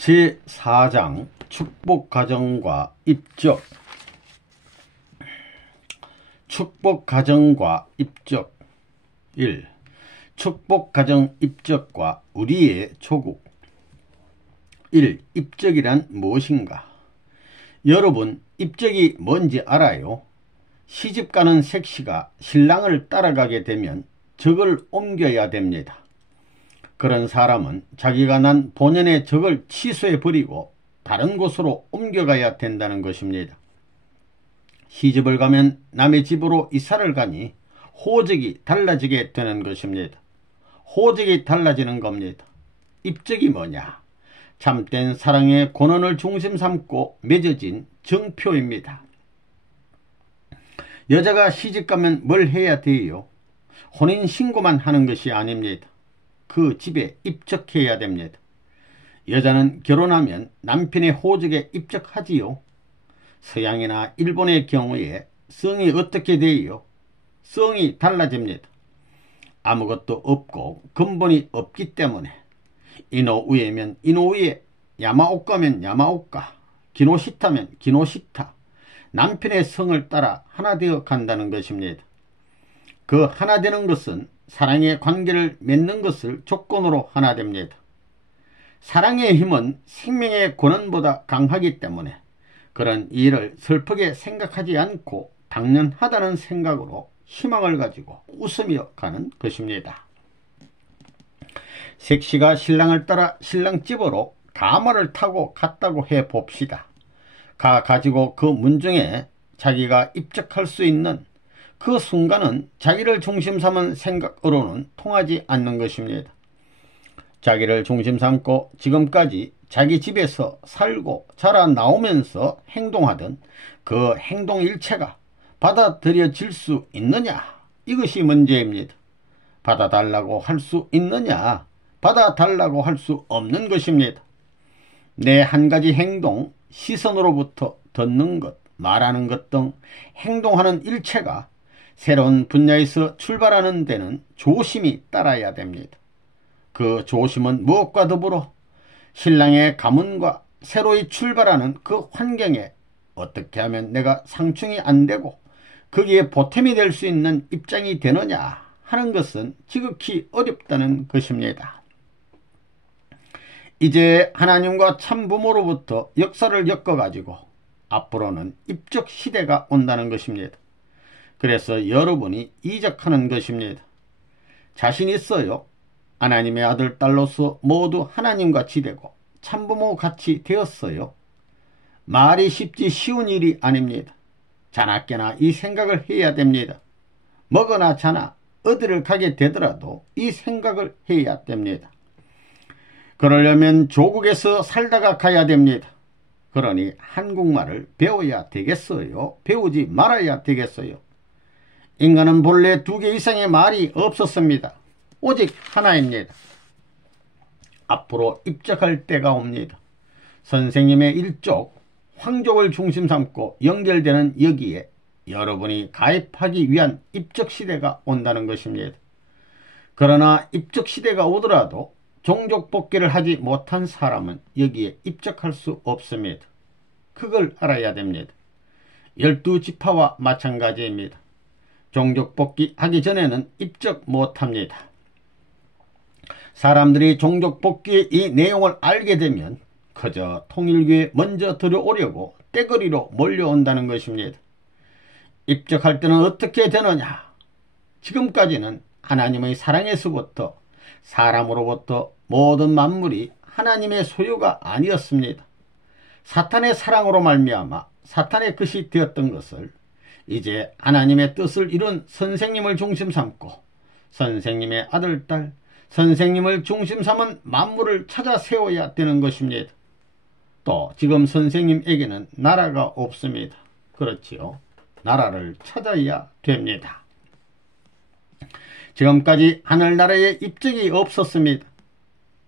제4장 축복가정과 입적. 축복가정과 입적. 1. 축복가정 입적과 우리의 조국. 1. 입적이란 무엇인가? 여러분, 입적이 뭔지 알아요? 시집가는 색시가 신랑을 따라가게 되면 적을 옮겨야 됩니다. 그런 사람은 자기가 난 본연의 적을 취소해버리고 다른 곳으로 옮겨가야 된다는 것입니다. 시집을 가면 남의 집으로 이사를 가니 호적이 달라지게 되는 것입니다. 호적이 달라지는 겁니다. 입적이 뭐냐? 참된 사랑의 권원을 중심 삼고 맺어진 정표입니다. 여자가 시집가면 뭘 해야 돼요? 혼인신고만 하는 것이 아닙니다. 그 집에 입적해야 됩니다. 여자는 결혼하면 남편의 호적에 입적하지요. 서양이나 일본의 경우에 성이 어떻게 돼요? 성이 달라집니다. 아무것도 없고 근본이 없기 때문에 이노우에면 이노우에, 야마오카면 야마오카, 기노시타면 기노시타, 남편의 성을 따라 하나 되어 간다는 것입니다. 그 하나 되는 것은 사랑의 관계를 맺는 것을 조건으로 하나 됩니다. 사랑의 힘은 생명의 권한보다 강하기 때문에 그런 일을 슬프게 생각하지 않고 당연하다는 생각으로 희망을 가지고 웃으며 가는 것입니다. 색시가 신랑을 따라 신랑집으로 가마를 타고 갔다고 해봅시다. 가지고 그 문중에 자기가 입적할 수 있는 그 순간은 자기를 중심 삼은 생각으로는 통하지 않는 것입니다. 자기를 중심 삼고 지금까지 자기 집에서 살고 자라 나오면서 행동하던 그 행동 일체가 받아들여질 수 있느냐? 이것이 문제입니다. 받아달라고 할 수 있느냐? 받아달라고 할 수 없는 것입니다. 내 한 가지 행동, 시선으로부터 듣는 것, 말하는 것 등 행동하는 일체가 새로운 분야에서 출발하는 데는 조심히 따라야 됩니다. 그 조심은 무엇과 더불어 신랑의 가문과 새로이 출발하는 그 환경에 어떻게 하면 내가 상충이 안 되고 거기에 보탬이 될 수 있는 입장이 되느냐 하는 것은 지극히 어렵다는 것입니다. 이제 하나님과 참부모로부터 역사를 엮어가지고 앞으로는 입적 시대가 온다는 것입니다. 그래서 여러분이 이적하는 것입니다. 자신 있어요? 하나님의 아들, 딸로서 모두 하나님같이 되고 참부모 같이 되었어요? 말이 쉽지 쉬운 일이 아닙니다. 자나깨나 이 생각을 해야 됩니다. 먹으나 자나 어디를 가게 되더라도 이 생각을 해야 됩니다. 그러려면 조국에서 살다가 가야 됩니다. 그러니 한국말을 배워야 되겠어요? 배우지 말아야 되겠어요? 인간은 본래 2개 이상의 말이 없었습니다. 오직 하나입니다. 앞으로 입적할 때가 옵니다. 선생님의 일족, 황족을 중심 삼고 연결되는 여기에 여러분이 가입하기 위한 입적시대가 온다는 것입니다. 그러나 입적시대가 오더라도 종족 복귀를 하지 못한 사람은 여기에 입적할 수 없습니다. 그걸 알아야 됩니다. 12지파와 마찬가지입니다. 종족 복귀하기 전에는 입적 못합니다. 사람들이 종족 복귀의 이 내용을 알게 되면 그저 통일교에 먼저 들어오려고 떼거리로 몰려온다는 것입니다. 입적할 때는 어떻게 되느냐? 지금까지는 하나님의 사랑에서부터 사람으로부터 모든 만물이 하나님의 소유가 아니었습니다. 사탄의 사랑으로 말미암아 사탄의 것이 되었던 것을 이제 하나님의 뜻을 이룬 선생님을 중심 삼고 선생님의 아들, 딸, 선생님을 중심 삼은 만물을 찾아 세워야 되는 것입니다. 또 지금 선생님에게는 나라가 없습니다. 그렇지요. 나라를 찾아야 됩니다. 지금까지 하늘나라에 입적이 없었습니다.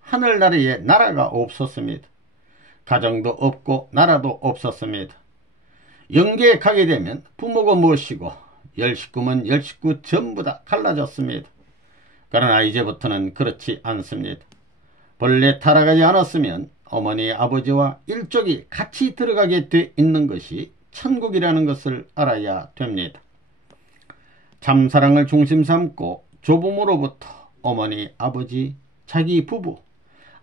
하늘나라에 나라가 없었습니다. 가정도 없고 나라도 없었습니다. 영계에 가게 되면 부모가 무엇이고 열식구면 열식구 전부 다 갈라졌습니다. 그러나 이제부터는 그렇지 않습니다. 본래 타락하지 않았으면 어머니 아버지와 일족이 같이 들어가게 돼 있는 것이 천국이라는 것을 알아야 됩니다. 참사랑을 중심 삼고 조부모로부터 어머니 아버지 자기 부부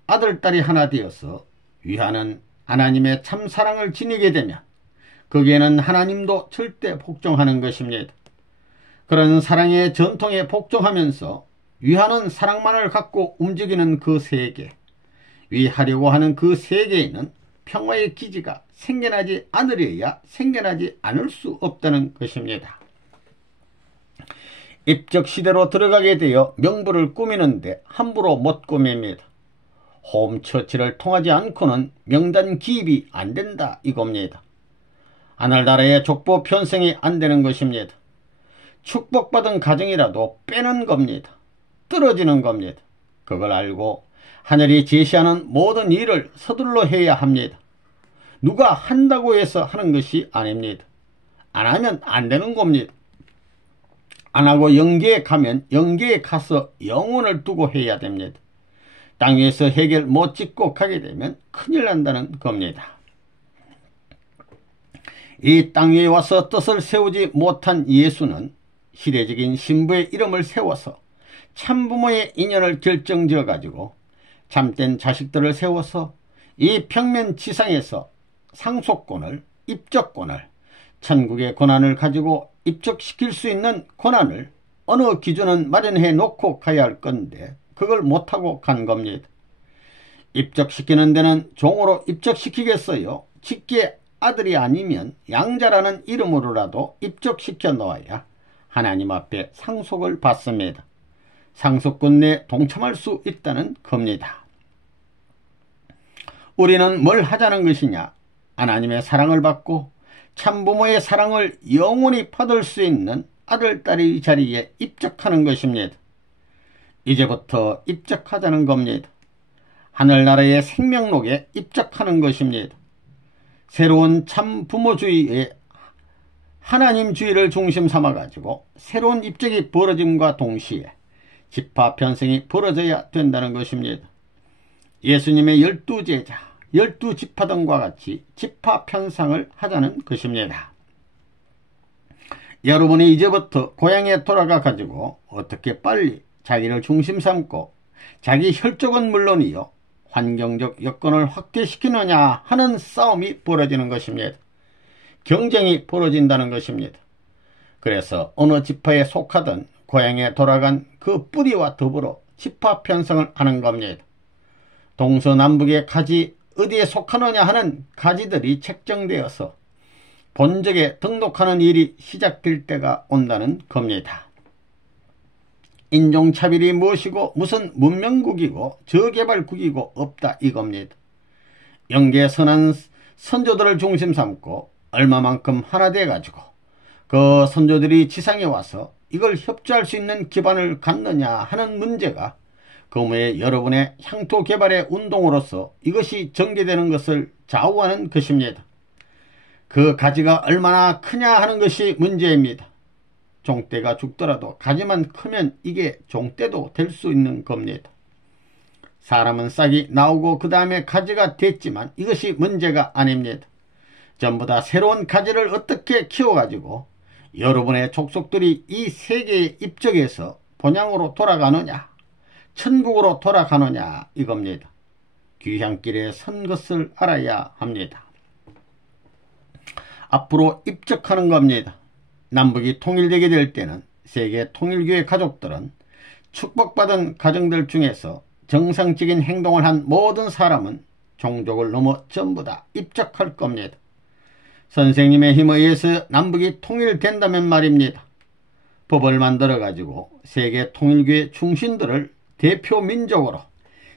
아들 딸이 하나 되어서 위하는 하나님의 참사랑을 지니게 되면 거기에는 하나님도 절대 복종하는 것입니다. 그런 사랑의 전통에 복종하면서 위하는 사랑만을 갖고 움직이는 그 세계, 위하려고 하는 그 세계에는 평화의 기지가 생겨나지 않으려야 생겨나지 않을 수 없다는 것입니다. 입적시대로 들어가게 되어 명부를 꾸미는데 함부로 못 꾸밉니다. 홈처치를 통하지 않고는 명단 기입이 안 된다 이겁니다. 하늘나라의 족보 편성이 안 되는 것입니다. 축복받은 가정이라도 빼는 겁니다. 떨어지는 겁니다. 그걸 알고 하늘이 제시하는 모든 일을 서둘러 해야 합니다. 누가 한다고 해서 하는 것이 아닙니다. 안 하면 안 되는 겁니다. 안 하고 영계에 가면 영계에 가서 영혼을 두고 해야 됩니다. 땅 위에서 해결 못 짓고 가게 되면 큰일 난다는 겁니다. 이 땅 위에 와서 뜻을 세우지 못한 예수는 시대적인 신부의 이름을 세워서 참부모의 인연을 결정지어 가지고 참된 자식들을 세워서 이 평면 지상에서 상속권을, 입적권을, 천국의 권한을 가지고 입적시킬 수 있는 권한을 어느 기준은 마련해 놓고 가야 할 건데 그걸 못하고 간 겁니다. 입적시키는 데는 종으로 입적시키겠어요? 직계 아들이 아니면 양자라는 이름으로라도 입적시켜 놓아야 하나님 앞에 상속을 받습니다. 상속권 내에 동참할 수 있다는 겁니다. 우리는 뭘 하자는 것이냐? 하나님의 사랑을 받고 참부모의 사랑을 영원히 받을 수 있는 아들, 딸의 자리에 입적하는 것입니다. 이제부터 입적하자는 겁니다. 하늘나라의 생명록에 입적하는 것입니다. 새로운 참부모주의에 하나님주의를 중심 삼아가지고 새로운 입적이 벌어짐과 동시에 지파 편성이 벌어져야 된다는 것입니다. 예수님의 12제자, 12지파 등과 같이 지파 편성을 하자는 것입니다. 여러분이 이제부터 고향에 돌아가 가지고 어떻게 빨리 자기를 중심 삼고 자기 혈족은 물론이요 환경적 여건을 확대시키느냐 하는 싸움이 벌어지는 것입니다. 경쟁이 벌어진다는 것입니다. 그래서 어느 지파에 속하든 고향에 돌아간 그 뿌리와 더불어 지파 편성을 하는 겁니다. 동서남북의 가지 어디에 속하느냐 하는 가지들이 책정되어서 본적에 등록하는 일이 시작될 때가 온다는 겁니다. 인종차별이 무엇이고 무슨 문명국이고 저개발국이고 없다 이겁니다. 영계 선한 선조들을 중심 삼고 얼마만큼 하나 돼가지고 그 선조들이 지상에 와서 이걸 협조할 수 있는 기반을 갖느냐 하는 문제가 그무의 여러분의 향토 개발의 운동으로서 이것이 전개되는 것을 좌우하는 것입니다. 그 가지가 얼마나 크냐 하는 것이 문제입니다. 종떼가 죽더라도 가지만 크면 이게 종떼도 될 수 있는 겁니다. 사람은 싹이 나오고 그 다음에 가지가 됐지만 이것이 문제가 아닙니다. 전부 다 새로운 가지를 어떻게 키워가지고 여러분의 족속들이 이 세계에 입적해서 본향으로 돌아가느냐 천국으로 돌아가느냐 이겁니다. 귀향길에 선 것을 알아야 합니다. 앞으로 입적하는 겁니다. 남북이 통일되게 될 때는 세계 통일교회 가족들은 축복받은 가정들 중에서 정상적인 행동을 한 모든 사람은 종족을 넘어 전부 다 입적할 겁니다. 선생님의 힘에 의해서 남북이 통일된다면 말입니다. 법을 만들어 가지고 세계 통일교회 충신들을 대표 민족으로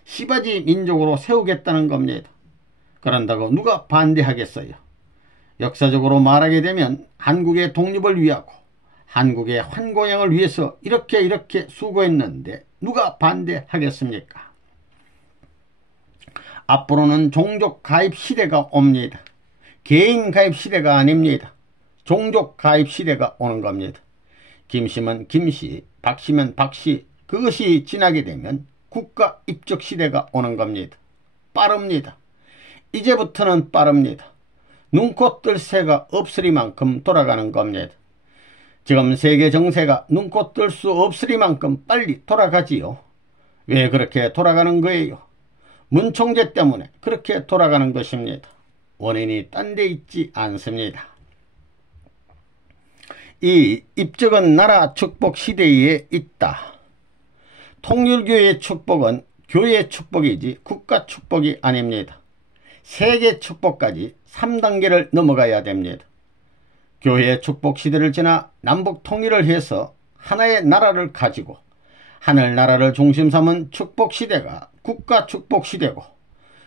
시바지 민족으로 세우겠다는 겁니다. 그런다고 누가 반대하겠어요? 역사적으로 말하게 되면 한국의 독립을 위하고 한국의 환고양을 위해서 이렇게 수고했는데 누가 반대하겠습니까? 앞으로는 종족 가입 시대가 옵니다. 개인 가입 시대가 아닙니다. 종족 가입 시대가 오는 겁니다. 김씨면 김씨, 박씨면 박씨, 그것이 지나게 되면 국가 입적 시대가 오는 겁니다. 빠릅니다. 이제부터는 빠릅니다. 눈코 뜰 새가 없으리만큼 돌아가는 겁니다. 지금 세계 정세가 눈코 뜰 수 없으리만큼 빨리 돌아가지요. 왜 그렇게 돌아가는 거예요? 문 총재 때문에 그렇게 돌아가는 것입니다. 원인이 딴 데 있지 않습니다. 이 입적은 나라 축복 시대에 있다. 통일교회의 축복은 교회의 축복이지 국가 축복이 아닙니다. 세계 축복까지 3단계를 넘어가야 됩니다. 교회의 축복 시대를 지나 남북 통일을 해서 하나의 나라를 가지고 하늘나라를 중심 삼은 축복 시대가 국가 축복 시대고,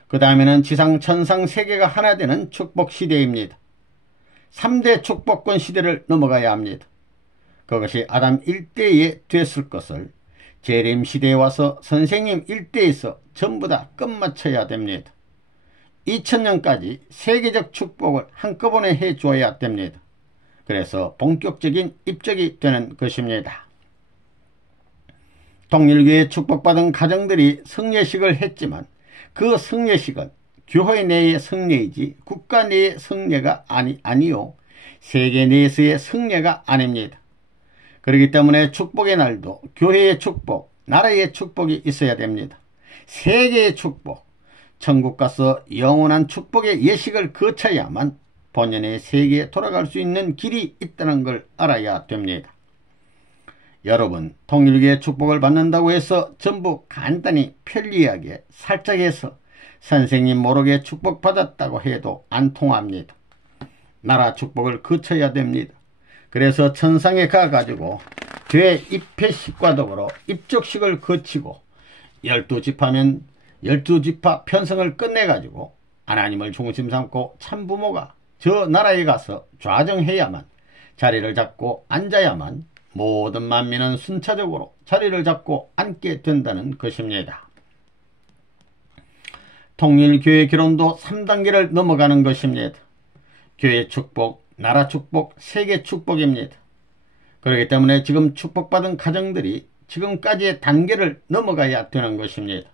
그 다음에는 지상 천상 세계가 하나 되는 축복 시대입니다. 3대 축복권 시대를 넘어가야 합니다. 그것이 아담 일대에 됐을 것을 재림 시대에 와서 선생님 일대에서 전부 다 끝마쳐야 됩니다. 2000년까지 세계적 축복을 한꺼번에 해줘야 됩니다. 그래서 본격적인 입적이 되는 것입니다. 통일교회 축복받은 가정들이 성례식을 했지만 그 성례식은 교회 내의 성례이지 국가 내의 성례가 아니요 세계 내에서의 성례가 아닙니다. 그렇기 때문에 축복의 날도 교회의 축복, 나라의 축복이 있어야 됩니다. 세계의 축복, 천국 가서 영원한 축복의 예식을 거쳐야만 본연의 세계에 돌아갈 수 있는 길이 있다는 걸 알아야 됩니다. 여러분, 통일교의 축복을 받는다고 해서 전부 간단히 편리하게 살짝 해서 선생님 모르게 축복받았다고 해도 안 통합니다. 나라 축복을 거쳐야 됩니다. 그래서 천상에 가가지고 죄 입회식과 더불어 입적식을 거치고 12지파면 12지파 편성을 끝내가지고 하나님을 중심 삼고 참부모가 저 나라에 가서 좌정해야만, 자리를 잡고 앉아야만 모든 만민은 순차적으로 자리를 잡고 앉게 된다는 것입니다. 통일교회 결혼도 3단계를 넘어가는 것입니다. 교회 축복, 나라 축복, 세계 축복입니다. 그렇기 때문에 지금 축복받은 가정들이 지금까지의 단계를 넘어가야 되는 것입니다.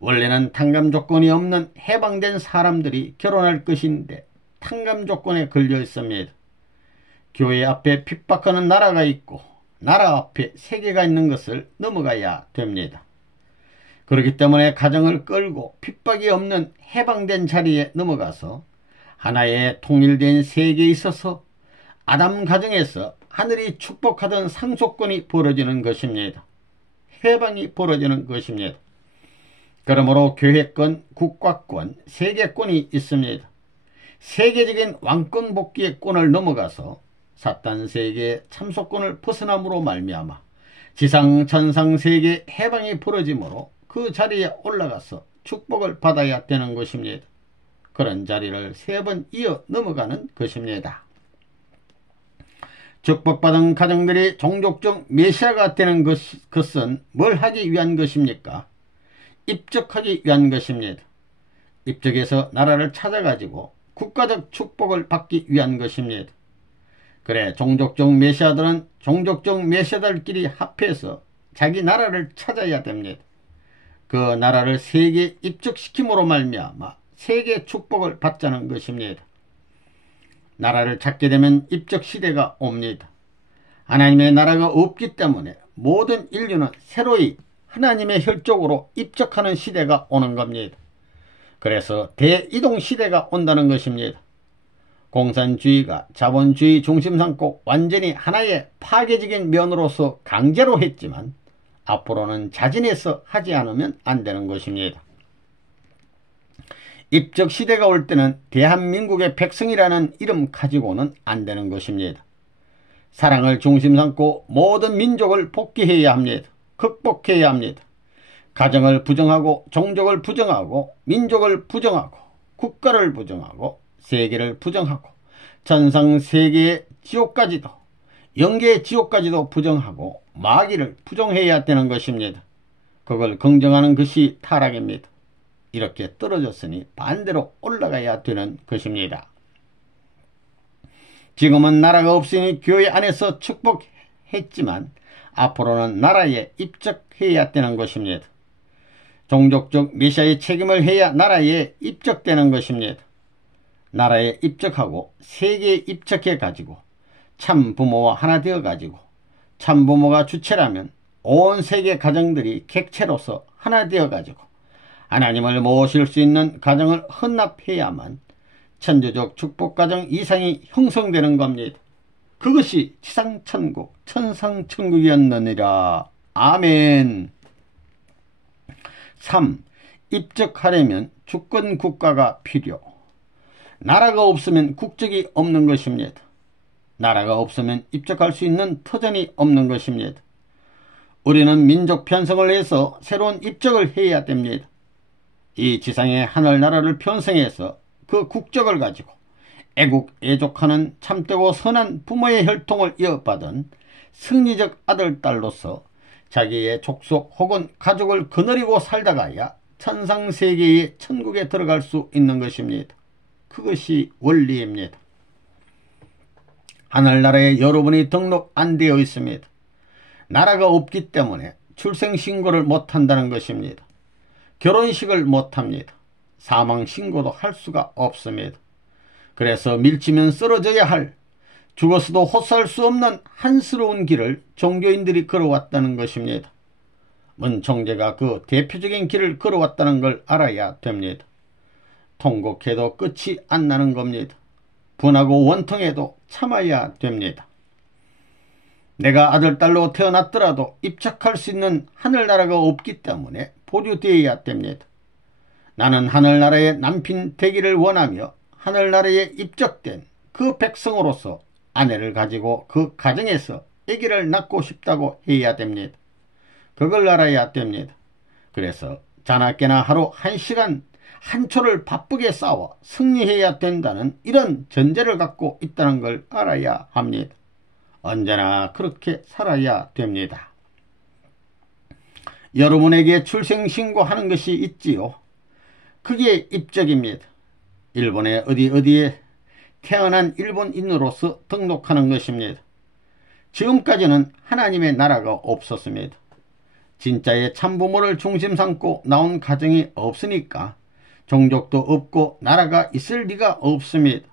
원래는 탕감 조건이 없는 해방된 사람들이 결혼할 것인데 탕감 조건에 걸려 있습니다. 교회 앞에 핍박하는 나라가 있고 나라 앞에 세계가 있는 것을 넘어가야 됩니다. 그렇기 때문에 가정을 끌고 핍박이 없는 해방된 자리에 넘어가서 하나의 통일된 세계에 있어서 아담 가정에서 하늘이 축복하던 상속권이 벌어지는 것입니다. 해방이 벌어지는 것입니다. 그러므로 교회권, 국가권, 세계권이 있습니다. 세계적인 왕권 복귀의 권을 넘어가서 사탄 세계의 참속권을 벗어남으로 말미암아 지상 천상 세계 해방이 벌어지므로 그 자리에 올라가서 축복을 받아야 되는 것입니다. 그런 자리를 3번 이어 넘어가는 것입니다. 축복받은 가정들이 종족적 메시아가 되는 것은 뭘 하기 위한 것입니까? 입적하기 위한 것입니다. 입적해서 나라를 찾아가지고 국가적 축복을 받기 위한 것입니다. 그래, 종족적 메시아들은 종족적 메시아들끼리 합해서 자기 나라를 찾아야 됩니다. 그 나라를 세계에 입적시킴으로 말미암아 세계 축복을 받자는 것입니다. 나라를 찾게 되면 입적시대가 옵니다. 하나님의 나라가 없기 때문에 모든 인류는 새로이 하나님의 혈족으로 입적하는 시대가 오는 겁니다. 그래서 대이동시대가 온다는 것입니다. 공산주의가 자본주의 중심 삼고 완전히 하나의 파괴적인 면으로서 강제로 했지만 앞으로는 자진해서 하지 않으면 안 되는 것입니다. 입적시대가 올 때는 대한민국의 백성이라는 이름 가지고는 안 되는 것입니다. 사랑을 중심 삼고 모든 민족을 복귀해야 합니다. 극복해야 합니다. 가정을 부정하고 종족을 부정하고 민족을 부정하고 국가를 부정하고 세계를 부정하고 천상세계의 지옥까지도 영계의 지옥까지도 부정하고 마귀를 부정해야 되는 것입니다. 그걸 긍정하는 것이 타락입니다. 이렇게 떨어졌으니 반대로 올라가야 되는 것입니다. 지금은 나라가 없으니 교회 안에서 축복했지만 앞으로는 나라에 입적해야 되는 것입니다. 종족적 메시아의 책임을 해야 나라에 입적되는 것입니다. 나라에 입적하고 세계에 입적해 가지고 참 부모와 하나 되어 가지고 참 부모가 주체라면 온 세계 가정들이 객체로서 하나 되어 가지고 하나님을 모실 수 있는 가정을 헌납해야만 천주적 축복가정 이상이 형성되는 겁니다. 그것이 지상천국 천상천국이었느니라. 아멘. 3. 입적하려면 주권국가가 필요. 나라가 없으면 국적이 없는 것입니다. 나라가 없으면 입적할 수 있는 터전이 없는 것입니다. 우리는 민족 편성을 해서 새로운 입적을 해야 됩니다. 이 지상의 하늘나라를 편성해서 그 국적을 가지고 애국애족하는 참되고 선한 부모의 혈통을 이어받은 승리적 아들, 딸로서 자기의 족속 혹은 가족을 거느리고 살다가야 천상세계의 천국에 들어갈 수 있는 것입니다. 그것이 원리입니다. 하늘나라에 여러분이 등록 안 되어 있습니다. 나라가 없기 때문에 출생신고를 못한다는 것입니다. 결혼식을 못합니다. 사망신고도 할 수가 없습니다. 그래서 밀치면 쓰러져야 할, 죽어서도 호소할 수 없는 한스러운 길을 종교인들이 걸어왔다는 것입니다. 문총재가 그 대표적인 길을 걸어왔다는 걸 알아야 됩니다. 통곡해도 끝이 안 나는 겁니다. 분하고 원통해도 참아야 됩니다. 내가 아들, 딸로 태어났더라도 입적할 수 있는 하늘나라가 없기 때문에 보류되어야 됩니다. 나는 하늘나라의 남편 되기를 원하며 하늘나라에 입적된 그 백성으로서 아내를 가지고 그 가정에서 아기를 낳고 싶다고 해야 됩니다. 그걸 알아야 됩니다. 그래서 자나깨나 하루 1시간 한 초를 바쁘게 싸워 승리해야 된다는 이런 전제를 갖고 있다는 걸 알아야 합니다. 언제나 그렇게 살아야 됩니다. 여러분에게 출생신고하는 것이 있지요. 그게 입적입니다. 일본의 어디에 태어난 일본인으로서 등록하는 것입니다. 지금까지는 하나님의 나라가 없었습니다. 진짜의 참부모를 중심 삼고 나온 가정이 없으니까 종족도 없고 나라가 있을 리가 없습니다.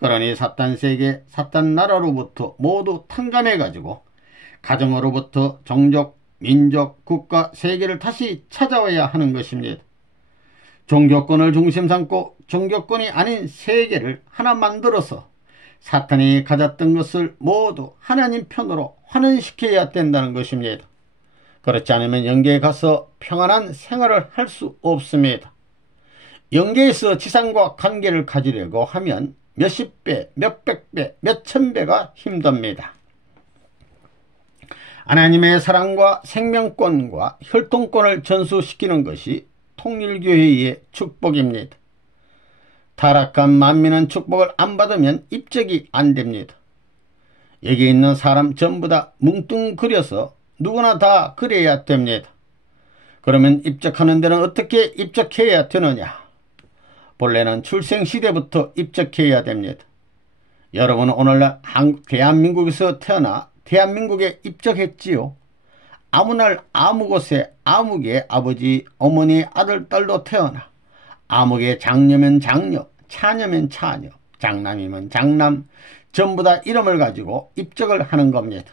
그러니 사탄세계, 사탄나라로부터 모두 탕감해가지고 가정으로부터 종족, 민족, 국가, 세계를 다시 찾아와야 하는 것입니다. 종교권을 중심 삼고 종교권이 아닌 세계를 하나 만들어서 사탄이 가졌던 것을 모두 하나님 편으로 환원시켜야 된다는 것입니다. 그렇지 않으면 영계에 가서 평안한 생활을 할 수 없습니다. 영계에서 지상과 관계를 가지려고 하면 몇십 배, 몇백 배, 몇천 배가 힘듭니다. 하나님의 사랑과 생명권과 혈통권을 전수시키는 것이 통일교회의 축복입니다. 타락한 만민은 축복을 안 받으면 입적이 안 됩니다. 여기 있는 사람 전부 다 뭉뚱그려서 누구나 다 그래야 됩니다. 그러면 입적하는 데는 어떻게 입적해야 되느냐? 본래는 출생시대부터 입적해야 됩니다. 여러분은 오늘날 대한민국에서 태어나 대한민국에 입적했지요. 아무 날 아무 곳에 아무개 아버지, 어머니, 아들, 딸도 태어나 아무개 장녀면 장녀, 차녀면 차녀, 장남이면 장남 전부 다 이름을 가지고 입적을 하는 겁니다.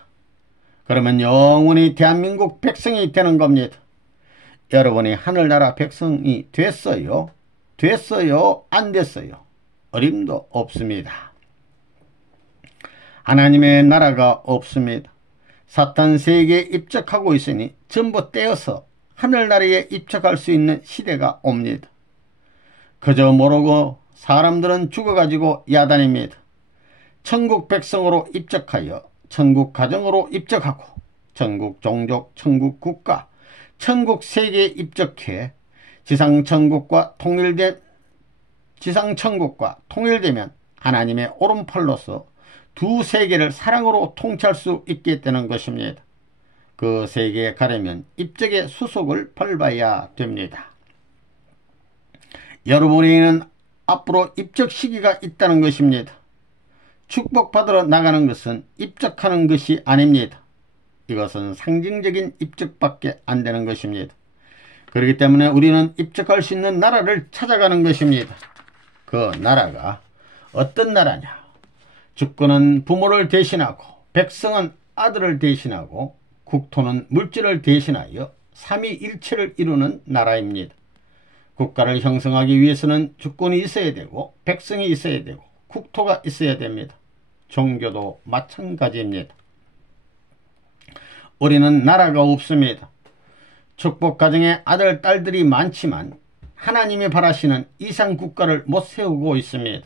그러면 영원히 대한민국 백성이 되는 겁니다. 여러분이 하늘나라 백성이 됐어요? 됐어요? 안 됐어요? 어림도 없습니다. 하나님의 나라가 없습니다. 사탄 세계에 입적하고 있으니 전부 떼어서 하늘나라에 입적할 수 있는 시대가 옵니다. 그저 모르고 사람들은 죽어가지고 야단입니다. 천국 백성으로 입적하여 천국 가정으로 입적하고 천국 종족, 천국 국가, 천국 세계에 입적해 지상천국과 통일되면 하나님의 오른팔로서 두 세계를 사랑으로 통치할 수 있게 되는 것입니다. 그 세계에 가려면 입적의 수속을 밟아야 됩니다. 여러분에게는 앞으로 입적 시기가 있다는 것입니다. 축복받으러 나가는 것은 입적하는 것이 아닙니다. 이것은 상징적인 입적밖에 안 되는 것입니다. 그렇기 때문에 우리는 입적할 수 있는 나라를 찾아가는 것입니다. 그 나라가 어떤 나라냐? 주권은 부모를 대신하고 백성은 아들을 대신하고 국토는 물질을 대신하여 삼위일체를 이루는 나라입니다. 국가를 형성하기 위해서는 주권이 있어야 되고 백성이 있어야 되고 국토가 있어야 됩니다. 종교도 마찬가지입니다. 우리는 나라가 없습니다. 축복 가정에 아들, 딸들이 많지만 하나님이 바라시는 이상 국가를 못 세우고 있습니다.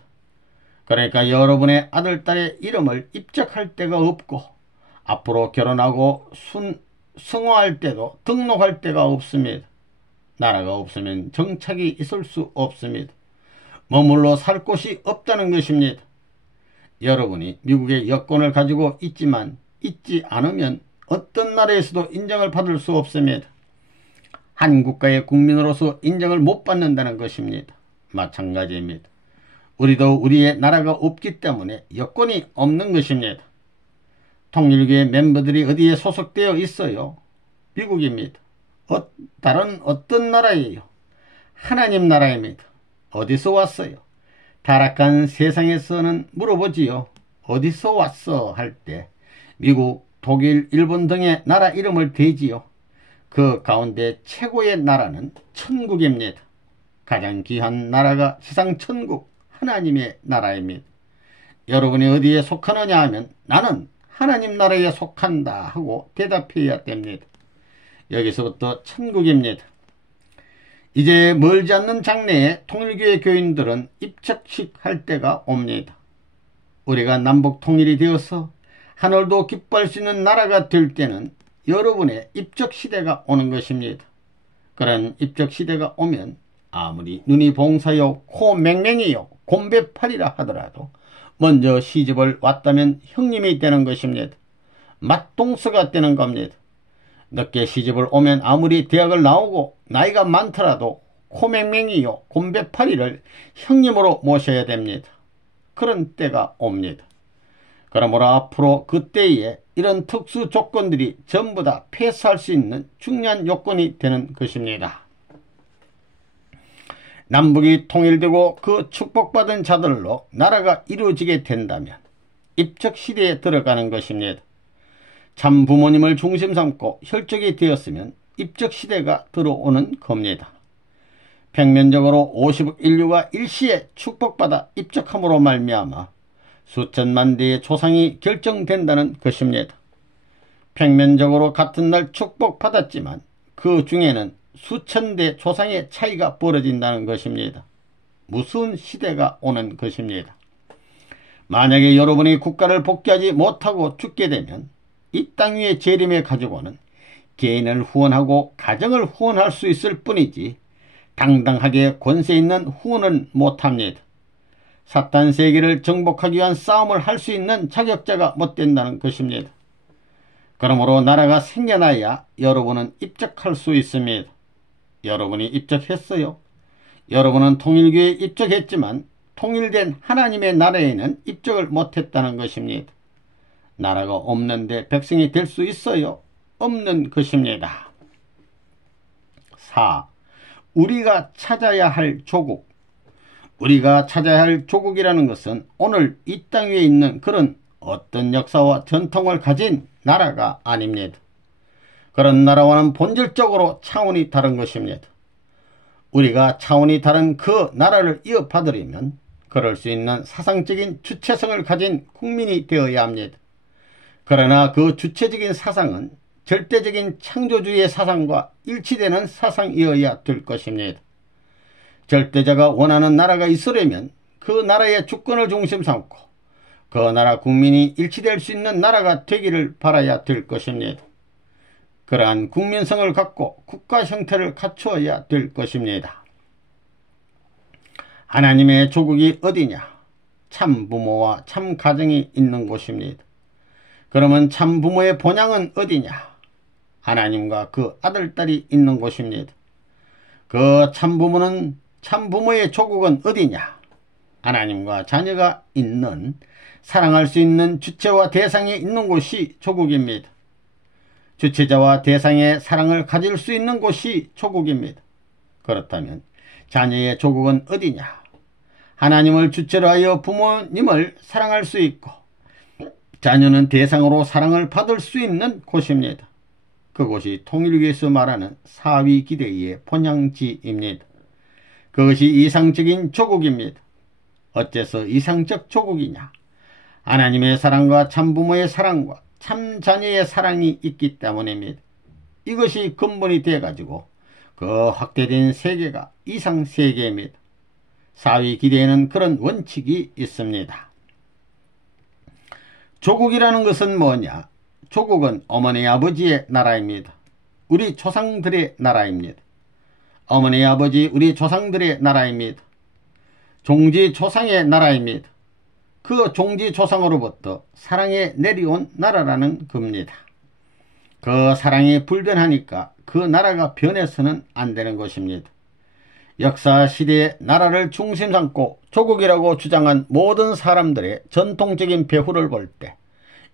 그러니까 여러분의 아들, 딸의 이름을 입적할 데가 없고 앞으로 결혼하고 승화할 때도 등록할 데가 없습니다. 나라가 없으면 정착이 있을 수 없습니다. 머물러 살 곳이 없다는 것입니다. 여러분이 미국의 여권을 가지고 있지만 있지 않으면 어떤 나라에서도 인정을 받을 수 없습니다. 한 국가의 국민으로서 인정을 못 받는다는 것입니다. 마찬가지입니다. 우리도 우리의 나라가 없기 때문에 여권이 없는 것입니다. 통일교회 멤버들이 어디에 소속되어 있어요? 미국입니다. 다른 어떤 나라예요? 하나님 나라입니다. 어디서 왔어요? 타락한 세상에서는 물어보지요. 어디서 왔어? 할 때 미국, 독일, 일본 등의 나라 이름을 대지요. 그 가운데 최고의 나라는 천국입니다. 가장 귀한 나라가 세상 천국, 하나님의 나라입니다. 여러분이 어디에 속하느냐 하면 나는 하나님 나라에 속한다 하고 대답해야 됩니다. 여기서부터 천국입니다. 이제 멀지 않는 장래에 통일교회 교인들은 입적식 할 때가 옵니다. 우리가 남북 통일이 되어서 하늘도 기뻐할 수 있는 나라가 될 때는 여러분의 입적 시대가 오는 것입니다. 그런 입적 시대가 오면 아무리 눈이 봉사요 코 맹맹이요 곰배팔이라 하더라도 먼저 시집을 왔다면 형님이 되는 것입니다. 맞동서가 되는 겁니다. 늦게 시집을 오면 아무리 대학을 나오고 나이가 많더라도 코맹맹이요 곰배팔이를 형님으로 모셔야 됩니다. 그런 때가 옵니다. 그러므로 앞으로 그때에 이런 특수 조건들이 전부 다 패스할 수 있는 중요한 요건이 되는 것입니다. 남북이 통일되고 그 축복받은 자들로 나라가 이루어지게 된다면 입적시대에 들어가는 것입니다. 참 부모님을 중심 삼고 혈족이 되었으면 입적시대가 들어오는 겁니다. 평면적으로 50억 인류가 일시에 축복받아 입적함으로 말미암아 수천만 대의 조상이 결정된다는 것입니다. 평면적으로 같은 날 축복받았지만 그 중에는 수천 대 조상의 차이가 벌어진다는 것입니다. 무슨 시대가 오는 것입니다. 만약에 여러분이 국가를 복귀하지 못하고 죽게 되면 이 땅 위의 재림에 가지고는 개인을 후원하고 가정을 후원할 수 있을 뿐이지 당당하게 권세 있는 후원은 못합니다. 사탄 세계를 정복하기 위한 싸움을 할 수 있는 자격자가 못 된다는 것입니다. 그러므로 나라가 생겨나야 여러분은 입적할 수 있습니다. 여러분이 입적했어요. 여러분은 통일교회에 입적했지만 통일된 하나님의 나라에는 입적을 못했다는 것입니다. 나라가 없는데 백성이 될 수 있어요? 없는 것입니다. 4. 우리가 찾아야 할 조국. 우리가 찾아야 할 조국이라는 것은 오늘 이 땅 위에 있는 그런 어떤 역사와 전통을 가진 나라가 아닙니다. 그런 나라와는 본질적으로 차원이 다른 것입니다. 우리가 차원이 다른 그 나라를 이어받으려면 그럴 수 있는 사상적인 주체성을 가진 국민이 되어야 합니다. 그러나 그 주체적인 사상은 절대적인 창조주의의 사상과 일치되는 사상이어야 될 것입니다. 절대자가 원하는 나라가 있으려면 그 나라의 주권을 중심 삼고 그 나라 국민이 일치될 수 있는 나라가 되기를 바라야 될 것입니다. 그러한 국민성을 갖고 국가 형태를 갖추어야 될 것입니다. 하나님의 조국이 어디냐? 참 부모와 참 가정이 있는 곳입니다. 그러면 참 부모의 본향은 어디냐? 하나님과 그 아들, 딸이 있는 곳입니다. 그 참 부모는 참 부모의 조국은 어디냐? 하나님과 자녀가 있는 사랑할 수 있는 주체와 대상이 있는 곳이 조국입니다. 주체자와 대상의 사랑을 가질 수 있는 곳이 조국입니다. 그렇다면 자녀의 조국은 어디냐? 하나님을 주체로 하여 부모님을 사랑할 수 있고 자녀는 대상으로 사랑을 받을 수 있는 곳입니다. 그곳이 통일교에서 말하는 사위기대의 본향지입니다. 그것이 이상적인 조국입니다. 어째서 이상적 조국이냐? 하나님의 사랑과 참부모의 사랑과 참자녀의 사랑이 있기 때문입니다. 이것이 근본이 되어가지고 그 확대된 세계가 이상세계입니다. 사위기대에는 그런 원칙이 있습니다. 조국이라는 것은 뭐냐? 조국은 어머니 아버지의 나라입니다. 우리 조상들의 나라입니다. 어머니 아버지 우리 조상들의 나라입니다. 종지 조상의 나라입니다. 그 종지 조상으로부터 사랑에 내려온 나라라는 겁니다. 그 사랑이 불변하니까 그 나라가 변해서는 안 되는 것입니다. 역사시대의 나라를 중심 삼고 조국이라고 주장한 모든 사람들의 전통적인 배후를 볼 때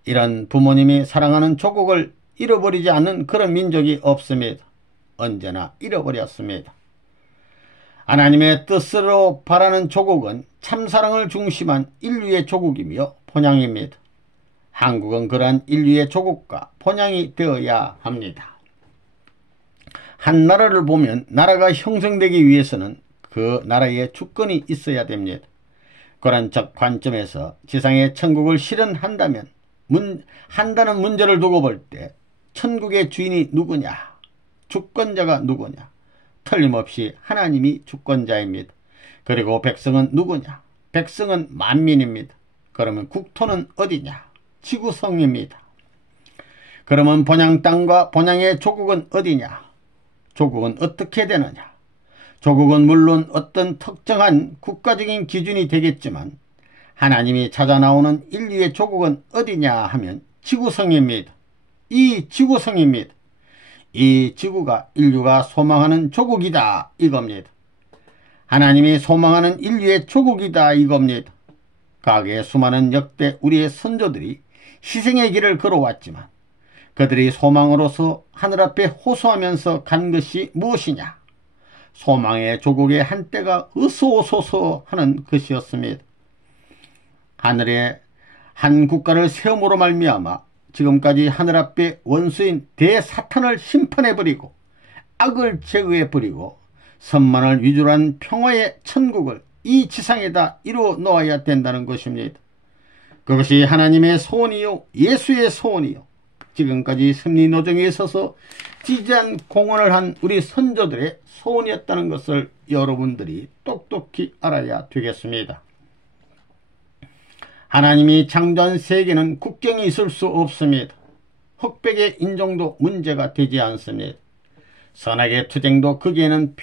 이런 부모님이 사랑하는 조국을 잃어버리지 않는 그런 민족이 없습니다. 언제나 잃어버렸습니다. 하나님의 뜻으로 바라는 조국은 참사랑을 중심한 인류의 조국이며 본향입니다. 한국은 그러한 인류의 조국과 본향이 되어야 합니다. 한 나라를 보면 나라가 형성되기 위해서는 그 나라의 주권이 있어야 됩니다. 그런 관점에서 지상의 천국을 실현한다면 한다는 문제를 두고 볼 때 천국의 주인이 누구냐? 주권자가 누구냐? 틀림없이 하나님이 주권자입니다. 그리고 백성은 누구냐? 백성은 만민입니다. 그러면 국토는 어디냐? 지구성입니다. 그러면 본향 땅과 본향의 조국은 어디냐? 조국은 어떻게 되느냐? 조국은 물론 어떤 특정한 국가적인 기준이 되겠지만 하나님이 찾아 나오는 인류의 조국은 어디냐 하면 지구성입니다. 이 지구성입니다. 이 지구가 인류가 소망하는 조국이다 이겁니다. 하나님이 소망하는 인류의 조국이다 이겁니다. 과거에 수많은 역대 우리의 선조들이 희생의 길을 걸어왔지만 그들이 소망으로서 하늘 앞에 호소하면서 간 것이 무엇이냐? 소망의 조국의 한때가 어서오소서 하는 것이었습니다. 하늘에 한 국가를 세움으로 말미암아 지금까지 하늘 앞에 원수인 대사탄을 심판해버리고 악을 제거해버리고 선만을 위주로 한 평화의 천국을 이 지상에다 이루어 놓아야 된다는 것입니다. 그것이 하나님의 소원이요 예수의 소원이요 지금까지 승리노정에 있어서 지지한 공헌을 한 우리 선조들의 소원이었다는 것을 여러분들이 똑똑히 알아야 되겠습니다. 하나님이 창조한 세계는 국경이 있을 수 없습니다. 흑백의 인종도 문제가 되지 않습니다. 선악의 투쟁도 거기에는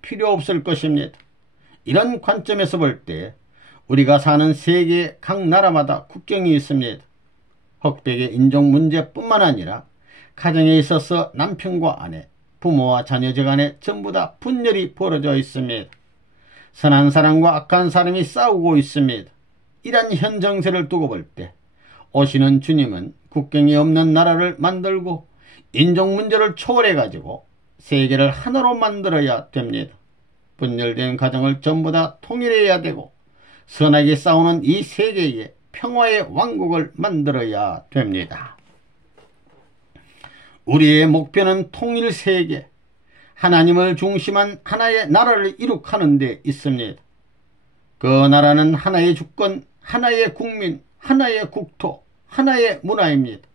필요 없을 것입니다. 이런 관점에서 볼 때 우리가 사는 세계 각 나라마다 국경이 있습니다. 흑백의 인종 문제뿐만 아니라 가정에 있어서 남편과 아내, 부모와 자녀들 간에 전부 다 분열이 벌어져 있습니다. 선한 사람과 악한 사람이 싸우고 있습니다. 이런 현 정세를 두고 볼 때 오시는 주님은 국경이 없는 나라를 만들고 인종 문제를 초월해 가지고 세계를 하나로 만들어야 됩니다. 분열된 가정을 전부 다 통일해야 되고 선하게 싸우는 이 세계에 평화의 왕국을 만들어야 됩니다. 우리의 목표는 통일세계, 하나님을 중심한 하나의 나라를 이룩하는 데 있습니다. 그 나라는 하나의 주권, 하나의 국민, 하나의 국토, 하나의 문화입니다.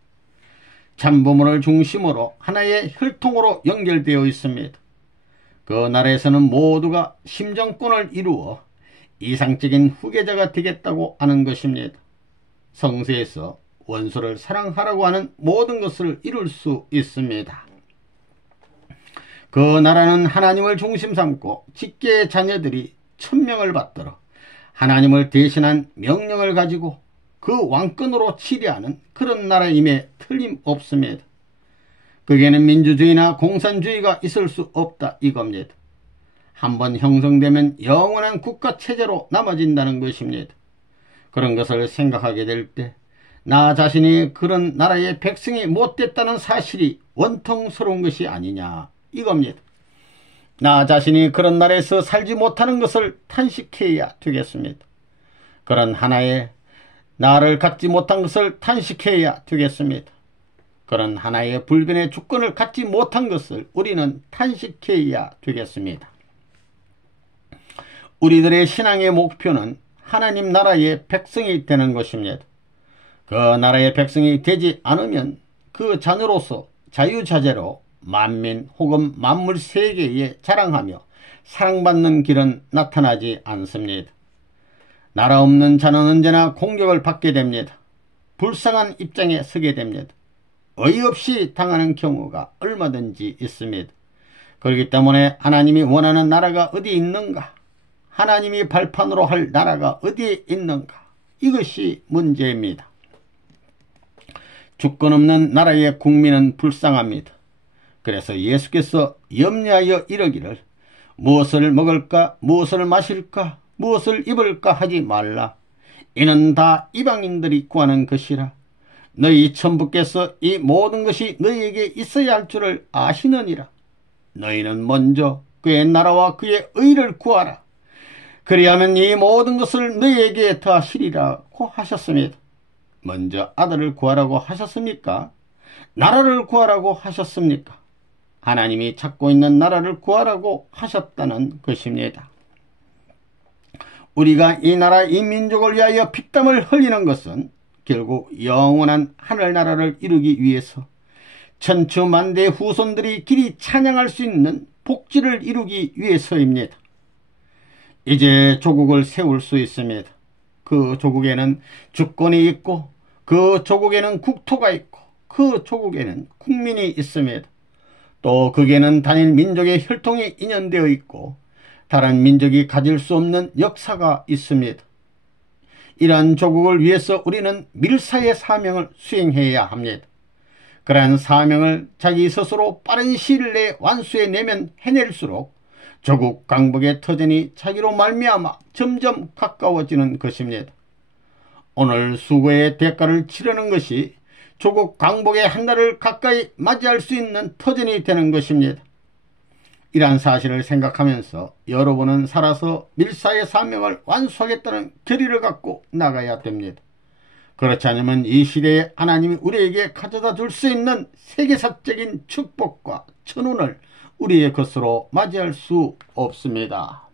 참부모를 중심으로 하나의 혈통으로 연결되어 있습니다. 그 나라에서는 모두가 심정권을 이루어 이상적인 후계자가 되겠다고 하는 것입니다. 성서에서 원수를 사랑하라고 하는 모든 것을 이룰 수 있습니다. 그 나라는 하나님을 중심 삼고 직계의 자녀들이 천명을 받들어 하나님을 대신한 명령을 가지고 그 왕권으로 치리하는 그런 나라임에 틀림없습니다. 거기에는 민주주의나 공산주의가 있을 수 없다 이겁니다. 한번 형성되면 영원한 국가체제로 남아진다는 것입니다. 그런 것을 생각하게 될 때 나 자신이 그런 나라의 백성이 못됐다는 사실이 원통스러운 것이 아니냐 이겁니다. 나 자신이 그런 나라에서 살지 못하는 것을 탄식해야 되겠습니다. 그런 하나의 나를 갖지 못한 것을 탄식해야 되겠습니다. 그런 하나의 불변의 주권을 갖지 못한 것을 우리는 탄식해야 되겠습니다. 우리들의 신앙의 목표는 하나님 나라의 백성이 되는 것입니다. 그 나라의 백성이 되지 않으면 그 자녀로서 자유자재로 만민 혹은 만물 세계에 자랑하며 사랑받는 길은 나타나지 않습니다. 나라 없는 자는 언제나 공격을 받게 됩니다. 불쌍한 입장에 서게 됩니다. 어이없이 당하는 경우가 얼마든지 있습니다. 그렇기 때문에 하나님이 원하는 나라가 어디 있는가? 하나님이 발판으로 할 나라가 어디에 있는가? 이것이 문제입니다. 주권 없는 나라의 국민은 불쌍합니다. 그래서 예수께서 염려하여 이르기를 무엇을 먹을까, 무엇을 마실까, 무엇을 입을까 하지 말라. 이는 다 이방인들이 구하는 것이라. 너희 천부께서 이 모든 것이 너희에게 있어야 할 줄을 아시느니라. 너희는 먼저 그의 나라와 그의 의를 구하라. 그리하면 이 모든 것을 너희에게 더하시리라고 하셨습니다. 먼저 아들을 구하라고 하셨습니까? 나라를 구하라고 하셨습니까? 하나님이 찾고 있는 나라를 구하라고 하셨다는 것입니다. 우리가 이 나라 이 민족을 위하여 피땀을 흘리는 것은 결국 영원한 하늘나라를 이루기 위해서 천추만대 후손들이 길이 찬양할 수 있는 복지를 이루기 위해서입니다. 이제 조국을 세울 수 있습니다. 그 조국에는 주권이 있고 그 조국에는 국토가 있고 그 조국에는 국민이 있습니다. 또 거기에는 단일 민족의 혈통이 인연되어 있고 다른 민족이 가질 수 없는 역사가 있습니다. 이러한 조국을 위해서 우리는 밀사의 사명을 수행해야 합니다. 그러한 사명을 자기 스스로 빠른 시일 내에 완수해내면 해낼수록 조국 강복의 터전이 자기로 말미암아 점점 가까워지는 것입니다. 오늘 수고의 대가를 치르는 것이 조국 강복의 한 날을 가까이 맞이할 수 있는 터전이 되는 것입니다. 이러한 사실을 생각하면서 여러분은 살아서 밀사의 사명을 완수하겠다는 결의를 갖고 나가야 됩니다. 그렇지 않으면 이 시대에 하나님이 우리에게 가져다 줄 수 있는 세계사적인 축복과 천운을 우리의 것으로 맞이할 수 없습니다.